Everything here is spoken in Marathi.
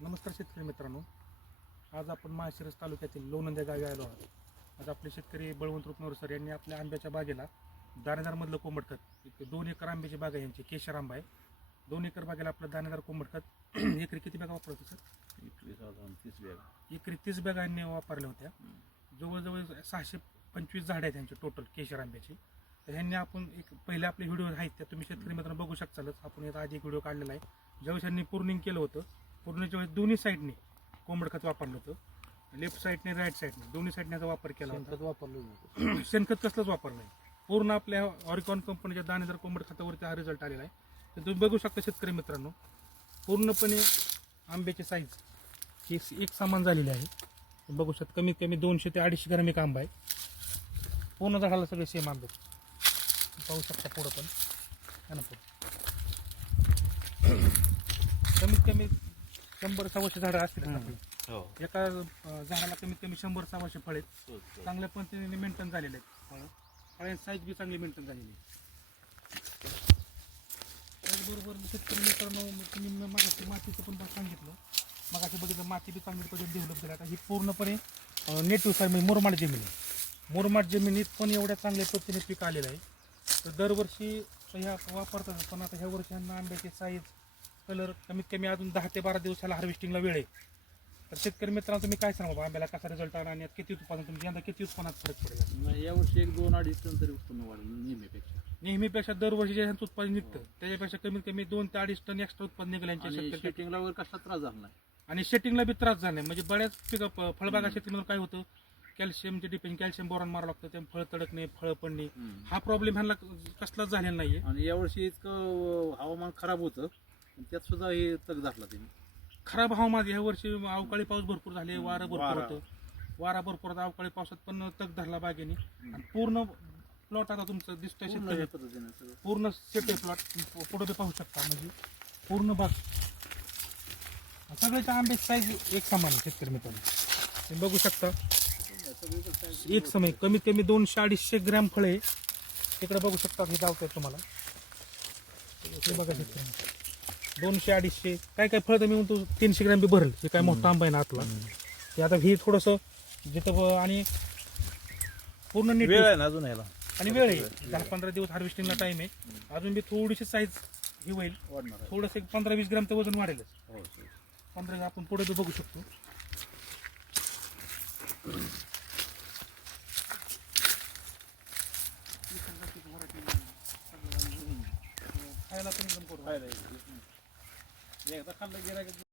नमस्कार शेतकरी मित्रांनो, आज आपण माळशिरस तालुक्यातील लोणंदे गावी आलो आहोत. आज आपले शेतकरी बळवंत रुपनवर सर यांनी आपल्या आंब्याच्या बागेला दाणेदारमधलं कोंबड खत, एक 2 एकर आंब्याची बाग आहे यांची, केशर आंबा आहे. 2 एकर बागेला आपलं दाणेदार कोंबड खत एकरी किती बॅगा वापरतो सर? 30 बॅगा. एकरी 30 बॅगा यांनी वापरल्या होत्या. जवळजवळ 625 झाडं आहेत त्यांची टोटल केशर आंब्याची. तर ह्यांनी आपण एक पहिले आपले व्हिडिओ आहेत त्या तुम्ही शेतकरी मित्रांनो बघू शकतालच. आपण यात आधी एक व्हिडिओ काढलेला आहे. ज्यावेळेस ह्यांनी पूर्णिंग केलं होतं, पूर्णिंगच्या वेळेस दोन्ही साईडने कोंबड खत वापरलं होतं. लेफ्ट साईडने राईट साईडने दोन्ही साईडने याचा वापर केला होता. वापरलं शेणखत कसलंच वापरलं नाही. पूर्ण आपल्या ऑरिकॉन कंपनीच्या दाणेदार कोंबड खतावरती हा रिझल्ट आलेला आहे. तर तुम्ही बघू शकता शेतकरी मित्रांनो, पूर्णपणे आंब्याची साईज ही एक समान झालेली आहे. तुम्ही बघू शकता कमीत कमी 200 ते 250 ग्रॅम एक आंबा आहे. पूर्ण झाडाला सगळे सेम आंबे पाहू शकता. पुढं पण है ना, पुढं कमीत कमी 100-125 झाडं असतील आपली. एका झाडाला कमीत कमी 100-125 फळे चांगल्या पद्धतीने मेंटेन झालेले आहेत. फळांची साईज बी चांगली मेंटेन झालेली आहे. त्याचबरोबर शेतकरी मित्रांनो, तुम्ही मागाशी मातीचं पण सांगितलं, मागाशी बघितलं माती बी चांगली पद्धतीने डेव्हलप झाली. आता ही पूर्णपणे नेटिव्ह साईड म्हणजे मुरमाड जमीन आहे. मुरमाड जमिनीत पण एवढ्या चांगल्या पद्धतीने पीक आलेलं आहे. तर दरवर्षी ह्या वापरतात, पण आता ह्या वर्षी आंब्याची साईज, कलर कमीत कमी अजून 10 ते 12 दिवसाला हार्वेस्टिंगला वेळ आहे. तर शेतकरी मित्रांनो तुम्ही काय सांगा आंब्याला कसा रिझल्ट आला आणि किती उत्पादन, तुमची यंदा किती उत्पन्नात फरक पडेल? यावर्षी 1-2-2.5 टन तरी उत्पन्न वाढेल नेहमीपेक्षा दरवर्षी जे ह्यांचं उत्पादन निघतं त्याच्यापेक्षा कमीत कमी 2 ते 2.5 टन एक्स्ट्रा उत्पादन निघेल यांच्या शेतकरी. शेटिंगला वगैरे कसा त्रास झाला नाही आणि शेटिंगला बी त्रास झाला नाही. म्हणजे बऱ्याच पिकं फळबागा शेतीमध्ये काय होतं, कॅल्शियमचे डिपेंड कॅल्शियम बोरॉन मारावं लागतं, ते फळ तडकणे, फळ पडणे, हा प्रॉब्लेम ह्यांना कसलाच झालेला नाहीये. आणि यावर्षी इतकं हवामान खराब होतं, त्यात सुद्धा हे तग झाला त्यांनी. खराब हवामान ह्या वर्षी अवकाळी पाऊस भरपूर झाले, वारं भरपूर होतं, वारा भरपूर होता, अवकाळी पावसात पण तग धरला बागेने. आणि पूर्ण प्लॉट आता तुमचं दिसतंय शेतकरी, पूर्ण सेट आहे प्लॉट. पुढे पाहू शकता, म्हणजे पूर्ण बाग सगळ्याच्या आंब्याची साईज एक समान आहे शेतकरी मित्रांनो. तुम्ही बघू शकता एक समय कमीत कमी 200-250 ग्रॅम फळे तिकडे बघू शकता. हे धावतंय तुम्हाला, हे बघा शेतकरी 200-250 काय काय फळ तर मी म्हणतो 300 ग्रॅम बी भरल. हे काय मोठा आंबा आहे ना आतला, ते आता हे थोडंसं जिथं आणि पूर्ण नीट वेळ आहे ना अजून यायला, आणि वेळ आहे. 10-15 दिवस हार्वेस्टिंगला टाइम आहे. अजून बी थोडीशी साईज ही होईल, थोडंसं 15-20 ग्रॅमचं वजन वाढेलच. 15 आपण पुढे बी बघू शकतो. खायला पण एकदम